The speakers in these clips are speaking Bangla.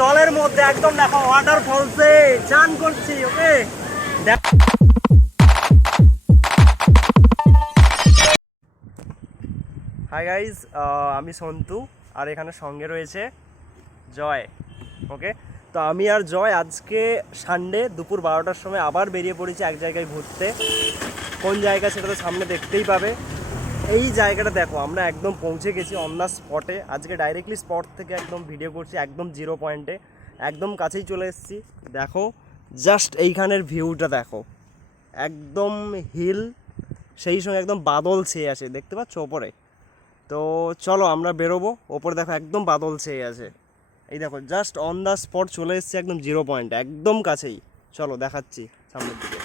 জলের মধ্যে একদম দেখো ওয়াটার ফলসে চান করছি, ওকে? হাই গাইজ আমি সন্তু, আর এখানে সঙ্গে রয়েছে জয়, ওকে? তো আমি আর জয় আজকে সানডে দুপুর বারোটার সময় আবার বেরিয়ে পড়েছি এক জায়গায় ঘুরতে। কোন জায়গা সেটা তো সামনে দেখতেই পাবে। এই জায়গাটা দেখো, আমরা একদম পৌঁছে গেছি অন দ্য স্পটে আজকে ডাইরেক্টলি স্পট থেকে একদম ভিডিও করছি, একদম জিরো পয়েন্টে একদম কাছেই চলে এসেছি। দেখো জাস্ট এইখানের ভিউটা দেখো। একদম হিল সেই সঙ্গে একদম বাদল ছেয়ে আছে, দেখতে পাচ্ছ ওপরে? তো চলো, আমরা বেরোবো। ওপরে দেখো, একদম বাদল ছেয়ে আছে। এই দেখো জাস্ট অন দ্য স্পট চলে এসেছি, একদম জিরো পয়েন্ট একদম কাছেই। চলো, দেখাচ্ছি সামনের দিকে।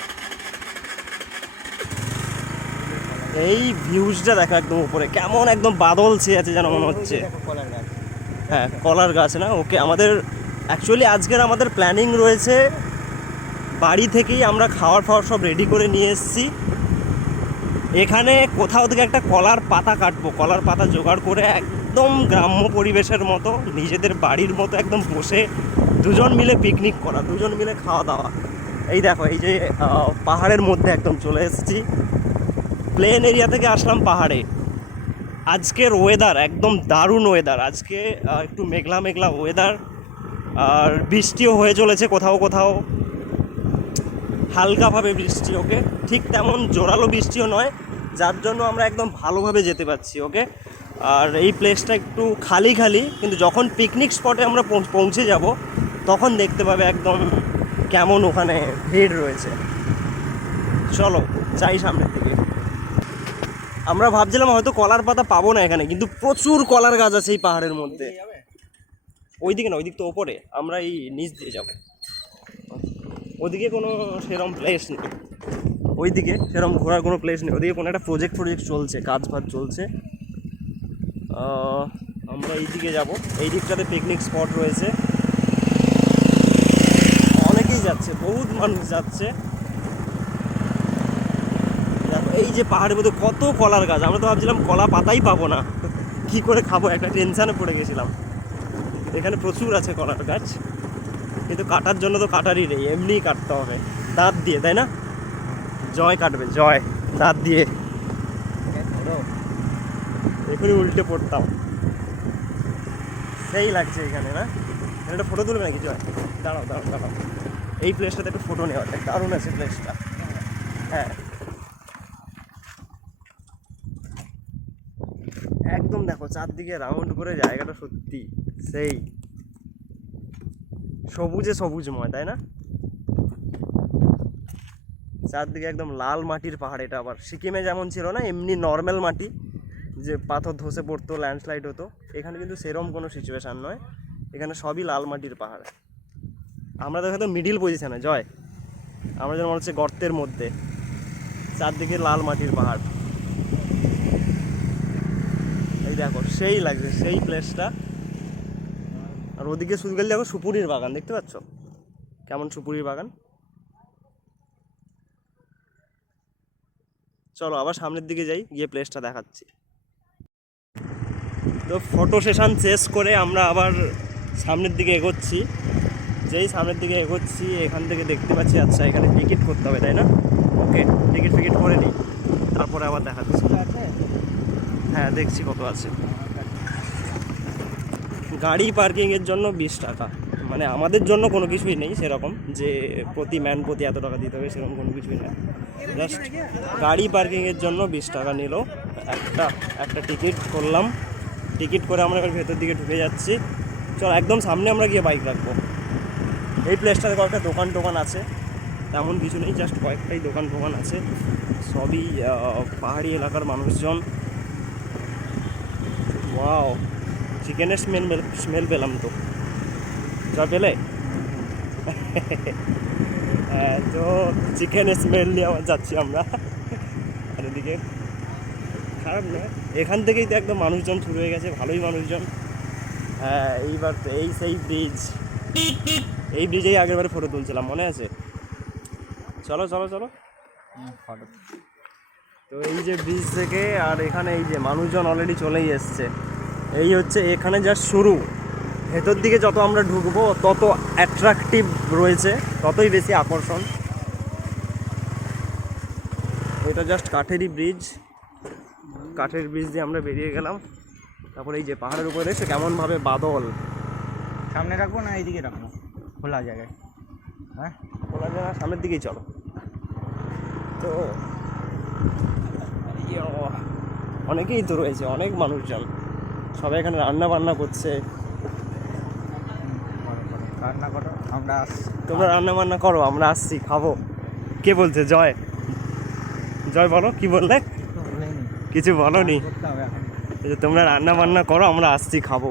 এই ভিউজটা দেখো একদম উপরে। কেমন একদম বাদল ছেয়ে আছে যেন মনে হচ্ছে। হ্যাঁ কলার গাছ না? ওকে, আমাদের অ্যাকচুয়ালি আজকের আমাদের প্ল্যানিং রয়েছে বাড়ি থেকেই আমরা খাওয়ার ফাওয়ার সব রেডি করে নিয়ে এসেছি। এখানে কোথাও থেকে একটা কলার পাতা কাটবো। কলার পাতা জোগাড় করে একদম গ্রাম্য পরিবেশের মতো, নিজেদের বাড়ির মতো একদম বসে দুজন মিলে পিকনিক করা, দুজন মিলে খাওয়া দাওয়া। এই দেখো, এই যে পাহাড়ের মধ্যে একদম চলে এসেছি। প্লেন এরিয়া থেকে আসলাম পাহাড়ে। আজকের ওয়েদার একদম দারুণ ওয়েদার আজকে একটু মেঘলা মেঘলা ওয়েদার আর বৃষ্টিও হয়ে চলেছে কোথাও কোথাও। হালকাভাবে বৃষ্টি ওকে ঠিক তেমন জোরালো বৃষ্টিও নয়। যার জন্য আমরা একদম ভালোভাবে যেতে পারছি ওকে আর এই প্লেসটা একটু খালি খালি, কিন্তু যখন পিকনিক স্পটে আমরা পৌঁছে যাব, তখন দেখতে পাবে একদম কেমন ওখানে ভিড় রয়েছে। চলো, যাই সামনের দিকে। আমরা ভাবছিলাম হয়তো কলার পাতা পাবো না এখানে, কিন্তু প্রচুর কলার গাছ আছে এই পাহাড়ের মধ্যে। ওইদিকে না, ওইদিক তো ওপরে। আমরা এই নিচ দিয়ে যাব। ওদিকে কোনো সেরকম প্লেস নেই। ওইদিকে সেরকম ঘোরার কোনো প্লেস নেই। ওদিকে কোনো একটা প্রজেক্ট প্রজেক্ট চলছে, কাজ ফাজ চলছে। আমরা এই দিকে যাব। এই দিকটাতে পিকনিক স্পট রয়েছে। অনেকেই যাচ্ছে, বহুত মানুষ যাচ্ছে। এই যে পাহাড়ের মধ্যে কত কলার গাছ, আমরা তো ভাবছিলাম কলা পাতাই পাবো না। কি করে খাব? একটা টেনশানে পড়ে গেছিলাম। এখানে প্রচুর আছে কলার গাছ। কিন্তু কাটার জন্য তো কাটারই নেই, এমনিই কাটতে হবে। দাঁত দিয়ে, তাই না? জয় কাটবে, জয়। দাঁত দিয়ে। এখনই উল্টে পড়তাম। সেই লাগছে এখানে, না? এখানে একটা ফটো তুলবে নাকি, জয়? দাঁড়াও দাঁড়াও দাঁড়াও। এই প্লেসটাতে একটা ফটো নেওয়া দারুণ আছে প্লেসটা হ্যাঁ একদম দেখো চারদিকে রাউন্ড করে জায়গাটা সত্যি সেই সবুজে সবুজময় তাই না? চারদিকে একদম লাল মাটির পাহাড় এটা আবার। সিকিমে যেমন ছিল না, এমনি নর্মাল মাটি, যে পাথর ধসে পড়তো ল্যান্ডস্লাইড হতো। এখানে কিন্তু সেরম কোনো সিচুয়েশান নয়। এখানে সবই লাল মাটির পাহাড়। আমরা তো হয়তো মিডিল পজিশনে জয়। আমরা যেন মনে হচ্ছে গর্তের মধ্যে। চারদিকে লাল মাটির পাহাড় এই দেখো, সেই লাগছে, সেই প্লেসটা আর ওদিকে শুধু গেলে দেখো সুপুরির বাগান, দেখতে পাচ্ছ? কেমন সুপুরির বাগান? চলো আবার সামনের দিকে যাই, গিয়ে প্লেসটা দেখাচ্ছি। তো ফটো সেশন শেষ করে আমরা আবার সামনের দিকে এগোচ্ছি। যেই সামনের দিকে এগোচ্ছি, এখান থেকে দেখতে পাচ্ছি আচ্ছা এখানে টিকিট করতে হবে, তাই না? ওকে টিকিট ফিকিট করে নিই, তারপরে আবার দেখাচ্ছি। হ্যাঁ দেখছি কত আছে। গাড়ি পার্কিংয়ের জন্য বিশ টাকা। মানে আমাদের জন্য কোনো কিছুই নেই সেরকম, যে প্রতি ম্যান প্রতি এত টাকা দিতে হবে সেরকম কোনো কিছুই নেই। জাস্ট গাড়ি পার্কিংয়ের জন্য বিশ টাকা নিল। একটা একটা টিকিট করলাম। টিকিট করে আমরা এবার ভেতর দিকে ঢুকে যাচ্ছি। চল, একদম সামনে আমরা গিয়ে বাইক রাখব। এই প্লেসটাতে কয়েকটা দোকান টোকান আছে। তেমন কিছু নেই জাস্ট কয়েকটাই দোকান টোকান আছে। সবই পাহাড়ি এলাকার মানুষজন। ওয়াও চিকেনের স্মেল স্মেল পেলাম তো যা পেলে তো চিকেনের স্মেল নিয়ে আবার যাচ্ছি আমরা আর এদিকে খারাপ না। এখান থেকেই তো একদম মানুষজন শুরু হয়ে গেছে ভালোই মানুষজন। হ্যাঁ এইবার তো এই সেই ব্রিজ এই ব্রিজেই আগের বারে ফটো তুলছিলাম মনে আছে? চলো চলো চলো। ফটো তো এই যে ব্রিজ থেকে আর এখানে এই যে মানুষজন অলরেডি চলেই এসছে। এই হচ্ছে এখানে যা শুরু। ভেতর দিকে যত আমরা ঢুকবো তত অ্যাট্রাকটিভ রয়েছে ততই বেশি আকর্ষণ। এটা জাস্ট কাঠেরই ব্রিজ কাঠের ব্রিজ দিয়ে আমরা বেরিয়ে গেলাম। তারপরে এই যে পাহাড়ের উপরে দেখছ কেমনভাবে বাদল। সামনে রাখব না এইদিকে রাখব? খোলা জায়গায়। হ্যাঁ? খোলা জায়গা সামনের দিকেই চলো। তো অনেকেই তো রয়েছে অনেক মানুষজন। সবাই এখানে রান্না বান্না করছে। করো, করো। রান্না করো আমরা আসছি তোমরা রান্না বান্না করো আমরা আসছি খাব। কে বলছে? জয়। জয় বলো কি বললে? কিছু বলেনি। তোমরা রান্না বান্না করো আমরা আসছি খাব।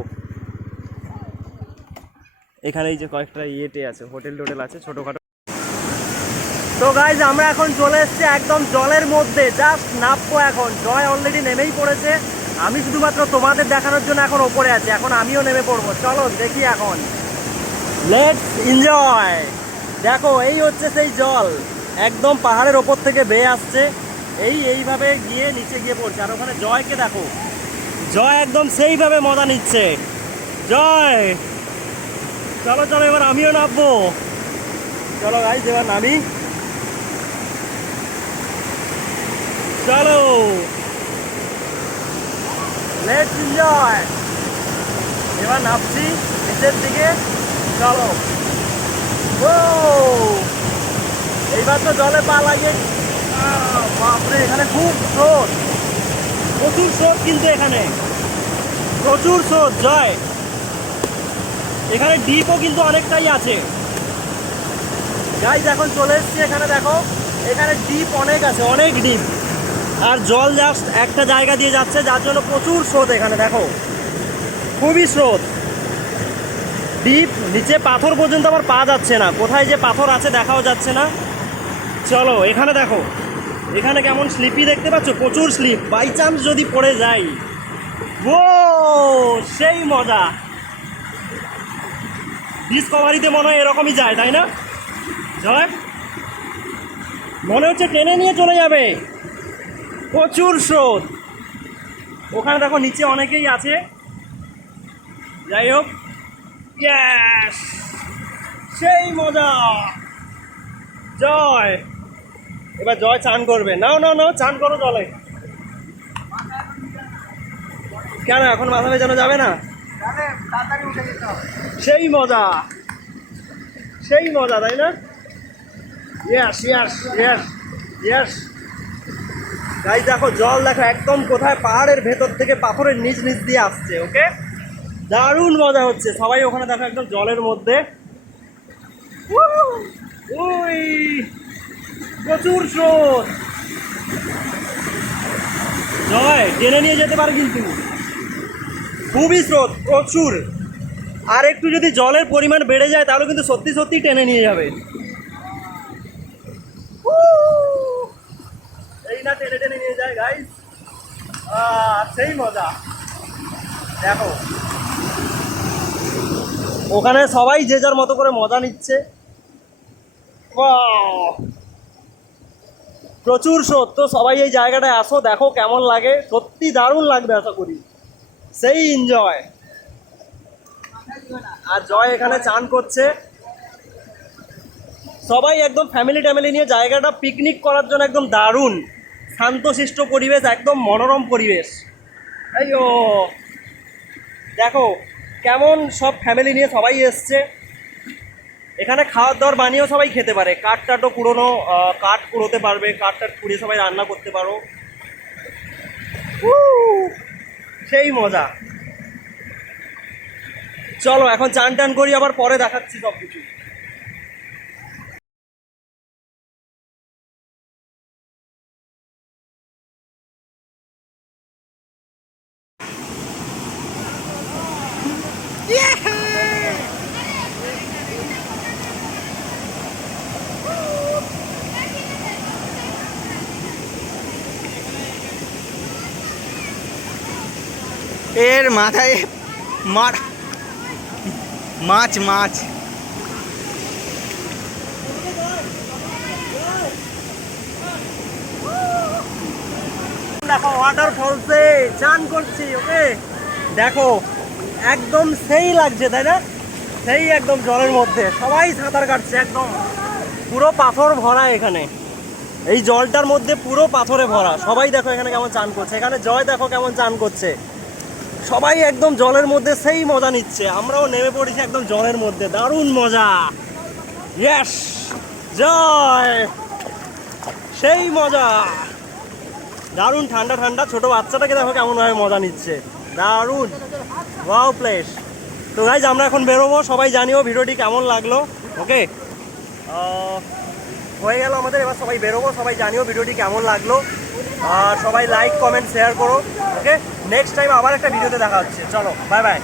এখানে এই যে কয়েকটা ইয়েটে আছে হোটেল টোটেল আছে ছোটোখাটো। তো গাইজ আমরা এখন চলে এসেছি একদম জলের মধ্যে জাস্ট নামবো এখন। জয় অলরেডি নেমেই পড়েছে। আমি শুধুমাত্র তোমাদের দেখানোর জন্য এখন ওপরে আছি, এখন আমিও নেমে পড়ব। চলো, দেখি এখন। লেটস এনজয় দেখো, এই হচ্ছে সেই জল। একদম পাহাড়ের ওপর থেকে বেয়ে আসছে। এই এইভাবে গিয়ে নিচে গিয়ে পড়ছে। আর ওখানে জয়কে দেখো। জয় একদম সেইভাবে মজা নিচ্ছে। জয়! চলো চলো, এবার আমিও নামবো। চলো গাইজ এবার নামি। চলো! লেটস এনজয় এবার নামছি নিচের দিকে, চলো। ও এইবার তো জলে পা লাগে বাপরে, এখানে খুব স্রোত। প্রচুর স্রোত কিন্তু এখানে। প্রচুর স্রোত, জয়। এখানে ডিপও কিন্তু অনেকটাই আছে। গাইজ এখন চলে এসছি এখানে, দেখো। এখানে ডিপ অনেক আছে, অনেক ডিপ আর জল জাস্ট একটা জায়গা দিয়ে যাচ্ছে, যার জন্য প্রচুর স্রোত এখানে, দেখো। খুবই স্রোত। ডিপ নিচে পাথর পর্যন্ত আবার পা যাচ্ছে না। কোথায় যে পাথর আছে দেখাও যাচ্ছে না। চলো, এখানে দেখো। এখানে কেমন স্লিপি দেখতে পাচ্ছ? প্রচুর স্লিপ বাই চান্স যদি পড়ে যাই। ও সেই মজা। ডিসকভারিতে মনে হয় এরকমই যায়, তাই না? জয়। মনে হচ্ছে টেনে নিয়ে চলে যাবে। প্রচুর স্রোত। ওখানে দেখো নিচে অনেকেই আছে। যাই হোক। Yes! সেই মজা! জয়! এবার জয় চান করবে। নাও নাও নাও, চান করো জলে। কেন, এখন মাথা ভেজানো যাবে না? সেই মজা! সেই মজা, তাই না? ইয়াস ইয়াস ইয়াস ইয়াস গাই দেখো, জল দেখো, একদম কোথায়? পাহাড়ের ভেতর থেকে পাথরের নিচ নিচ দিয়ে আসছে ওকে দারুণ মজা হচ্ছে। সবাই ওখানে দেখো, একদম জলের মধ্যে! উই প্রচুর স্রোত। জয়, টেনে নিয়ে যেতে পারে কিন্তু। খুবই স্রোত, প্রচুর। আর একটু যদি জলের পরিমাণ বেড়ে যায়, তাহলে কিন্তু সত্যি সত্যি টেনে নিয়ে যাবে উহ! এই না টেনে টেনে নিয়ে যায় গাইস সেই মজা। দেখো। ওখানে সবাই যে যার মতো করে মজা নিচ্ছে! প্রচুর স্রোত। তো সবাই এই জায়গাটায় আসো, দেখো কেমন লাগে। সত্যি দারুণ লাগবে, আশা করি। সেই এনজয় আর জয় এখানে চান করছে। সবাই একদম ফ্যামিলি ট্যামিলি নিয়ে জায়গাটা পিকনিক করার জন্য একদম দারুণ। শান্তশিষ্ট পরিবেশ, একদম মনোরম পরিবেশ। এই ও দেখো, কেমন সব ফ্যামিলি নিয়ে সবাই এসছে। এখানে খাওয়ার দাওয়ার বানিয়েও সবাই খেতে পারে। কাঠ টাটও পুরোনো কাঠ কুড়োতে পারবে কাঠ টাট কুড়িয়ে সবাই রান্না করতে পারো। সেই মজা। চলো, এখন চান টান করি, আবার পরে দেখাচ্ছি সব কিছু মাথায় মার মাছ মাছ। দেখো ওয়াটার ফলসে চান করছি, ওকে? দেখো, একদম সেই লাগছে, তাই না? সেই একদম জলের মধ্যে। সবাই সাঁতার কাটছে, একদম। পুরো পাথর ভরা এখানে। এই জলটার মধ্যে পুরো পাথরে ভরা। সবাই দেখো এখানে কেমন চান করছে। এখানে জয় দেখো কেমন চান করছে। সবাই একদম জলের মধ্যে সেই মজা নিচ্ছে। আমরাও নেমে পড়েছি একদম জলের মধ্যে। দারুণ মজা। ইয়েস জয়! সেই মজা। দারুণ ঠান্ডা ঠান্ডা। ছোট বাচ্চাটাকে দেখো কেমন ভাবে মজা নিচ্ছে। দারুণ। ওয়াও প্লেস তো গাইজ আমরা এখন বেরোবো। সবাই জানিও ভিডিওটি কেমন লাগল। ওকে হয়ে গেল আমাদের। এবার সবাই বেরোবো। সবাই জানিও ভিডিওটি কেমন লাগল। সবাই লাইক কমেন্ট শেয়ার করো ওকে নেক্সট টাইম আবার একটা ভিডিওতে দেখা হচ্ছে। চলো বাই বাই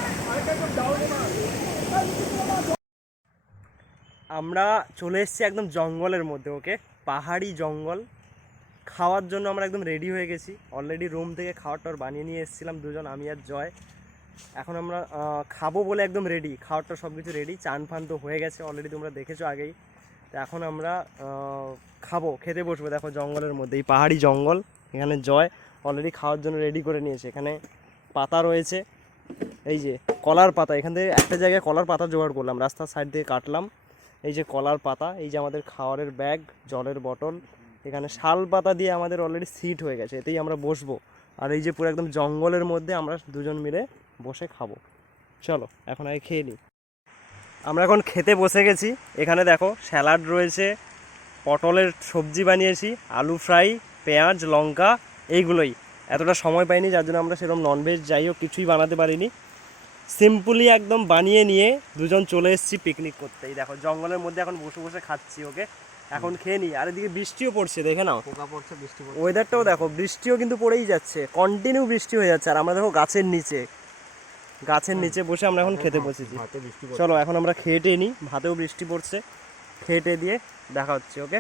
আমরা চলে এসেছি একদম জঙ্গলের মধ্যে ওকে পাহাড়ি জঙ্গল। খাওয়ার জন্য আমরা একদম রেডি হয়ে গেছি। অলরেডি রুম থেকে খাওয়ার টাওয়ার বানিয়ে নিয়ে এসেছিলাম দুজন, আমি আর জয়। এখন আমরা খাব বলে একদম রেডি খাওয়ারটা সব কিছু রেডি চান ফান তো হয়ে গেছে অলরেডি তোমরা দেখেছ আগেই। তো এখন আমরা খাব, খেতে বসবো। দেখো, জঙ্গলের মধ্যে, এই পাহাড়ি জঙ্গল, এখানে জয় অলরেডি খাওয়ার জন্য রেডি করে নিয়েছে। এখানে পাতা রয়েছে, এই যে কলার পাতা, এখান থেকে একটা জায়গায় কলার পাতা জোগাড় করলাম, রাস্তার সাইড দিয়ে কাটলাম। এই যে কলার পাতা, এই যে আমাদের খাওয়ারের ব্যাগ জলের বটল এখানে শাল পাতা দিয়ে আমাদের অলরেডি সিট হয়ে গেছে, এতেই আমরা বসবো। আর এই যে পুরো একদম জঙ্গলের মধ্যে আমরা দুজন মিলে বসে খাব। চলো, এখন আগে খেয়ে নিই। আমরা এখন খেতে বসে গেছি। এখানে দেখো স্যালাড রয়েছে পটলের সবজি বানিয়েছি আলু ফ্রাই পেঁয়াজ লঙ্কা এইগুলোই। এতটা সময় পাইনি যার জন্য আমরা সেরকম ননভেজ যাই হোক কিছুই বানাতে পারিনি। সিম্পলি একদম বানিয়ে নিয়ে দুজন চলে এসেছি পিকনিক করতে। এই দেখো জঙ্গলের মধ্যে এখন বসে বসে খাচ্ছি ওকে। এখন খেয়ে নিই। আর এদিকে বৃষ্টিও পড়ছে দেখে নাও। পোকা পড়ছে বৃষ্টি ওয়েদারটাও দেখো বৃষ্টিও কিন্তু পড়েই যাচ্ছে। কন্টিনিউ বৃষ্টি হয়ে যাচ্ছে। আর আমরা দেখো গাছের নিচে। গাছের নিচে বসে আমরা এখন খেতে বসেছি। চলো এখন আমরা খেয়ে টেয়ে নিই ভাতেও বৃষ্টি পড়ছে। খেয়ে টেয়ে দিয়ে দেখা হচ্ছে ওকে